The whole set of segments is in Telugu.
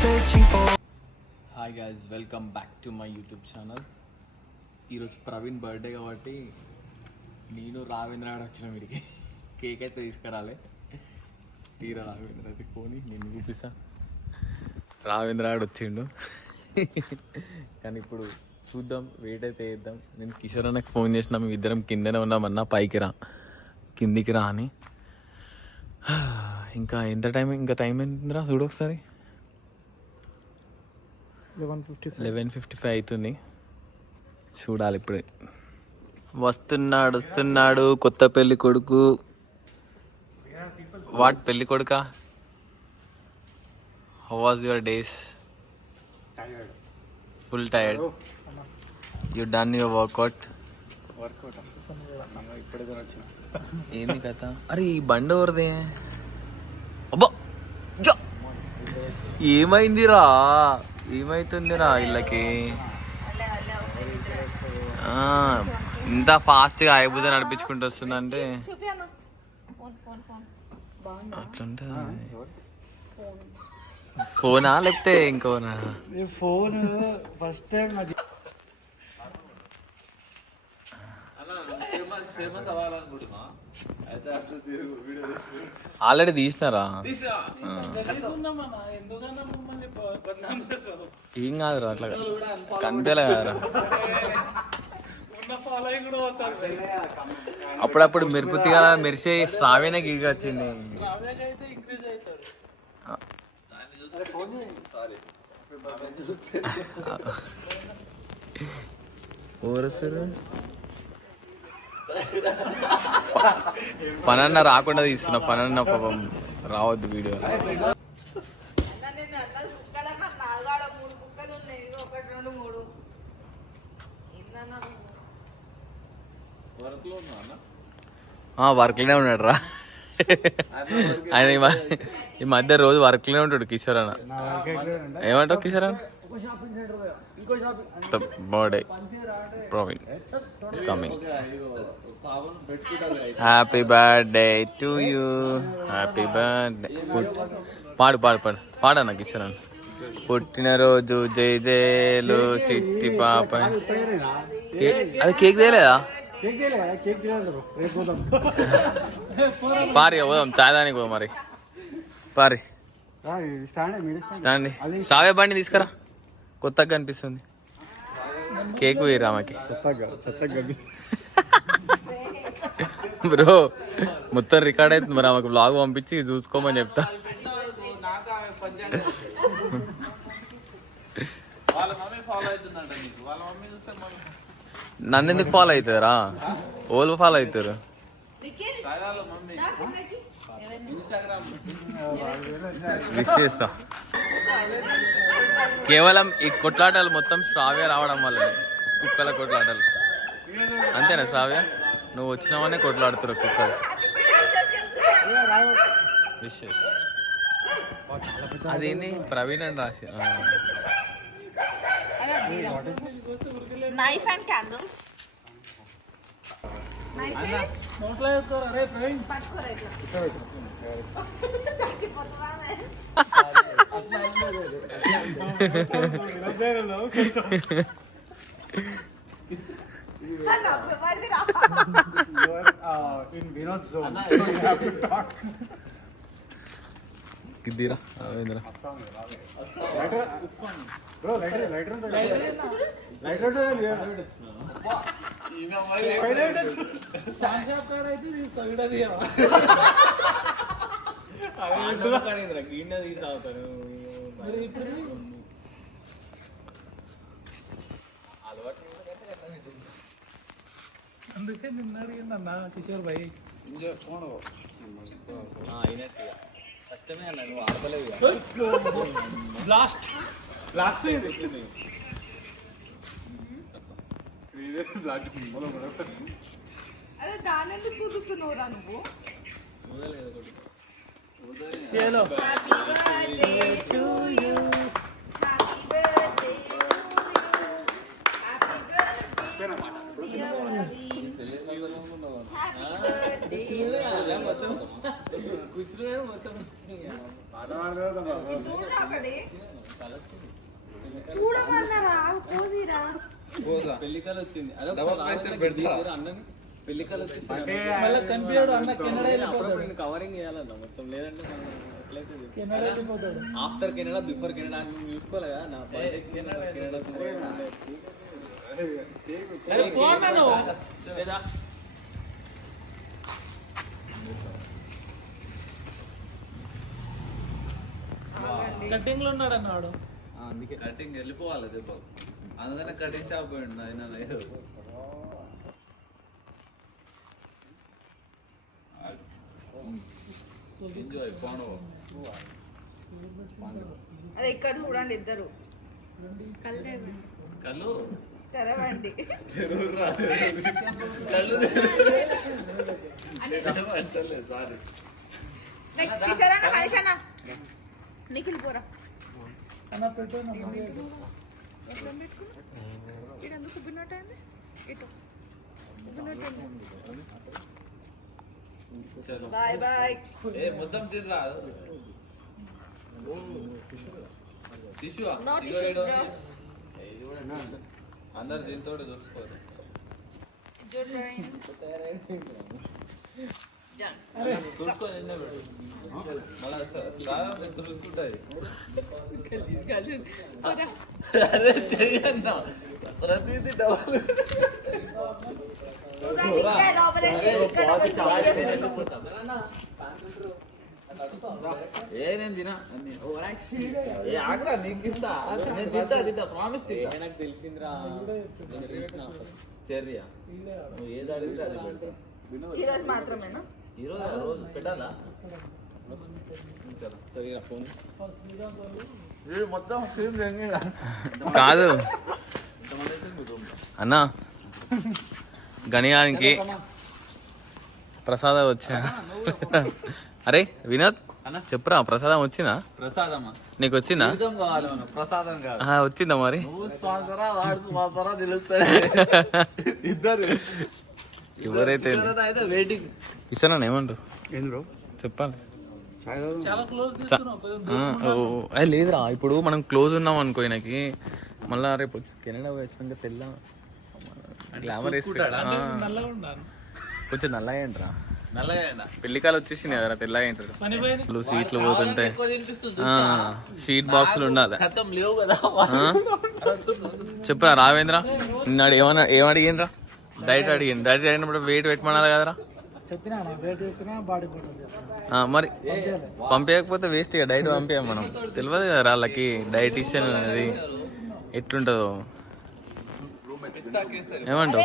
Hi guys, welcome back to my YouTube channel. ఈరోజు ప్రవీణ్ బర్త్డే కాబట్టి నేను రావేంద్రాడు వచ్చిన వీడికి కేక్ అయితే తీసుకురాలే. తీరా రావేంద్ర అయితే పోని నేను చూపిస్తా. రావేంద్రాడు వచ్చిండు కానీ ఇప్పుడు చూద్దాం, వెయిట్ అయితే వేద్దాం. నేను కిషోర్ అన్నకు ఫోన్ చేసిన, మేము ఇద్దరం కిందనే ఉన్నామన్నా పైకి రా కిందికి రా అని. ఇంకా ఎంత టైం, ఇంకా టైం ఎంతరా చూడు ఒకసారి. 11:55 అవుతుంది. చూడాలి ఇప్పుడే. వస్తున్నాడు కొత్త పెళ్లి కొడుకు. వాట్ పెళ్లి కొడుకా? How was your days? Full tired. You done your workout? ఏంది కథ? అరే ఈ బండి ఎవరిదే? అబ్బా ఏమైందిరా? ఏమైతుందిరా వీళ్ళకి? ఇంత ఫాస్ట్గా అయిపోతే నడిపించుకుంటూ వస్తుందంటే అట్లుంటే ఫోనా లేకపోతే ఇంకోనా? ఫోన్ ఫస్ట్ టైం ఆల్రెడీ తీసినారా? ఏం కాదురా, అట్లా కనిపించలే కదరా. అప్పుడప్పుడు మెరుపుతిగా మెరిసే శ్రావ్యనే గిగ్ వచ్చింది. ఓరసరు పనన్న రాకుండా తీస్తున్నా. పనన్న పాపం రావద్దు వీడియో. వర్క్లోనే ఉన్నాడు రా ఆయన. ఈ మధ్య రోజు వర్క్లోనే ఉంటాడు కిషోర్ అన్న. ఏమంటావు కిషోర్ అన్న? Birthday Praveen is coming. Happy birthday to you, happy birthday. పాడన్నా కిషోర్ అన్న. పుట్టినరోజు జై జయలు చిట్టి పాప. అది కేక్ తేలేదా? పారి పోదాం, చాయ్ దానికి పోదాం. మరి పారి స్టాండ్ శ్రావ్య బండి తీసుకురా, కొత్తగా కనిపిస్తుంది. కేక్ వేయరా ఆమెకి బ్రో. మొత్తం రికార్డ్ అవుతుంది. మరి ఆమెకు బ్లాగ్ పంపించి చూసుకోమని చెప్తా. నన్ను ఎందుకు ఫాలో అవుతారా? ఓళ్ళు ఫాలో అవుతారు. మిస్ చేస్తా. కేవలం ఈ కొట్లాటలు మొత్తం శ్రావ్య రావడం వల్లనే, కుక్కల కొట్లాటలు. అంతేనా శ్రావ్య? నువ్వు వచ్చినావనే కొట్లాడుతున్నారు కుక్కలు. విషెస్. అదేంటి ప్రవీణ్ అని రాసి. Knife and candles. కిద్దీరా రావేంద్ర. అందుకే నిన్న అడిగిందన్నా కిషోర్ భాయ్ అయినట్టుగా కష్టమే అన్న. నువ్వు ఆడలేవు. బ్లాస్ట్ అరే దాని ఎందుకు కుదుకుతున్నావురా నువ్వు? కూర్చున్నాడు మొత్తం చూడరా ఒకటి. చూడమన్నారా పోసిరా. పెళ్లికలు వచ్చింది అదే అన్నని పెళ్లికలు వచ్చేసి మళ్ళీ కనిపించాడు అన్న కెనడా అప్పుడప్పుడు నేను కవరింగ్ చేయాలన్నా మొత్తం లేదంటే ఎట్లయితే కెనడా వెళ్ళిపోతాడు. ఆఫ్టర్ కెనడా బిఫోర్ కెనడా అని నేను చూసుకోలే కదా నా బర్త్డే కెనడా అరే పోన్నాను. లేదా కటింగ్ లో ఉన్నాడు అన్నాడు. అందుకే కటింగ్ వెళ్ళిపోవాలి దెబ్బ, అందుకనే కటింగ్ షాప్ పోయిండు ఆయన లేదు. ఎంజాయ్ పోను. అరే ఇక్కడ చూడండి ఇద్దరు కళ్ళు తెరవండి. తెరువురా కళ్ళు తెరవట్లేదు. సారీ నెక్స్ట్ కిషోర్ అన్న మహేష్ అన్న నిఖిల్ పోరా. అన్న పెట్టు నా మమ్మీ. ఎట్లా పెట్టుకున్నా ఇది ఎందుకు ఉబ్బినట్టు అయింది ఇటు ఉబ్బినట్టు అయింది. చలో బాయ్ బాయ్. ఏ మొత్తం తినరా టిష్యూ నో టిష్యూస్ బ్రో. అందరు దీంతో చూసుకోరు. చూసుకొని ఎన్నో పెట్టు మళ్ళీ సాయం చూసుకుంటుంది. అరే చెయ్యన్నా ప్రతిదీ డబల్. ఏ నేను తినా ఏ ఆగ్రా నీకు ఇస్తా, నేను తింటా ప్రామిస్ తింటా. నాకు తెలిసిందిరా చెర్రియా నువ్వు ఏది అడిగితే అది పెడతా. ఈరోజు మాత్రమేనా? ఈరోజు ఆ రోజు పెట్టాలా? సరేరా ఫోన్ మొత్తం స్క్రీన్ కాదు అన్న గణియానికి ప్రసాదం వచ్చిన. అరే వినోద్ చెప్పురా, ప్రసాదం వచ్చినా? ప్రసాదమా నీకు వచ్చిందా? కావాలి మనం, ప్రసాదం కాదు. వచ్చిందా మరి? నువ్వు స్పాన్సరా వాడు స్పాన్సరా తెలుస్తాయి ఇద్దరు. ఎవరైతే అయితే వెయిటింగ్. ఇస్తాను ఏమంటావు చెప్పాలి. చాలా క్లోజ్ తీసుకున్నావు. లేదురా, ఇప్పుడు మనం క్లోజ్ ఉన్నాం అనుకో ఆయనకి, మళ్ళా రేపు కెనడా పోయి వచ్చినాక తెల్ల గ్లామర్ నల్లగా ఉన్నాను. కొంచెం నల్లగా ఏంట్రా, నల్లగా పెళ్లికాలు వచ్చేసింది కదరా, తెల్లగా ఏంటారు. పని పోయింది. స్వీట్లు పోతుంటే ఎక్కువ తినిపిస్తుంది. స్వీట్ బాక్సులు ఉండాలి. ఖతం లేవు కదా. చెప్పురా రావేంద్ర, నిన్నాడు ఏమడిగిండ్రా? డైట్ అడిగింది. డైట్ అడిగినప్పుడు వెయిట్ పెట్టమనాలి కదరా. చెప్పినా వెయిట్ చెప్పినా బాడీ మరి పంపించకపోతే వేస్ట్ ఇక, డైట్ పంపించాం మనం. తెలియదు కదా వాళ్ళకి డైటీషియన్ అనేది ఎట్లుంటుందో. ఏమంటావు?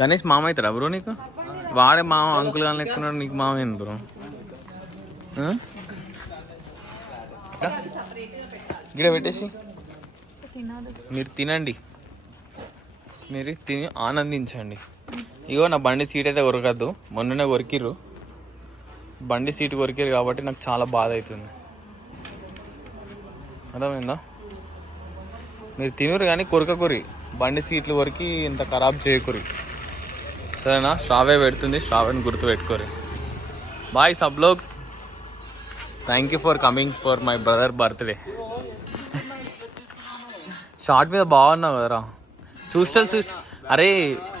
గణేష్ మామ అవుతాడా బ్రో నీకు? వాడే మామ, అంకుల్ కానీ ఎక్కున్నాడు, నీకు మామ ఏంది బ్రో? గిడ పెట్టేసి మీరు తినండి, మీరు తిని ఆనందించండి. ఇగో నా బండి సీట్ అయితే కొరకద్దు, మొన్ననే కొరికిర్రు. బండి సీట్ కొరికిరు కాబట్టి నాకు చాలా బాధ అవుతుంది. అర్థమైందా? మీరు తినరు కానీ కొరకకురి, బండి సీట్లు కొరికి ఇంత ఖరాబ్ చేయకురి, సరేనా? శ్రావే పెడుతుంది, శ్రావేని గుర్తు పెట్టుకోరి. బాయ్ సబ్ లోగ్, thank you for coming for my brother birthday. Short మీద బాగున్నావు కదరా, చూస్తే అరే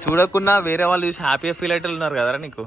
చూడకుండా వేరే వాళ్ళు చూసి హ్యాపీగా ఫీల్ అయ్యేటోళ్ళు ఉన్నారు కదరా నీకు.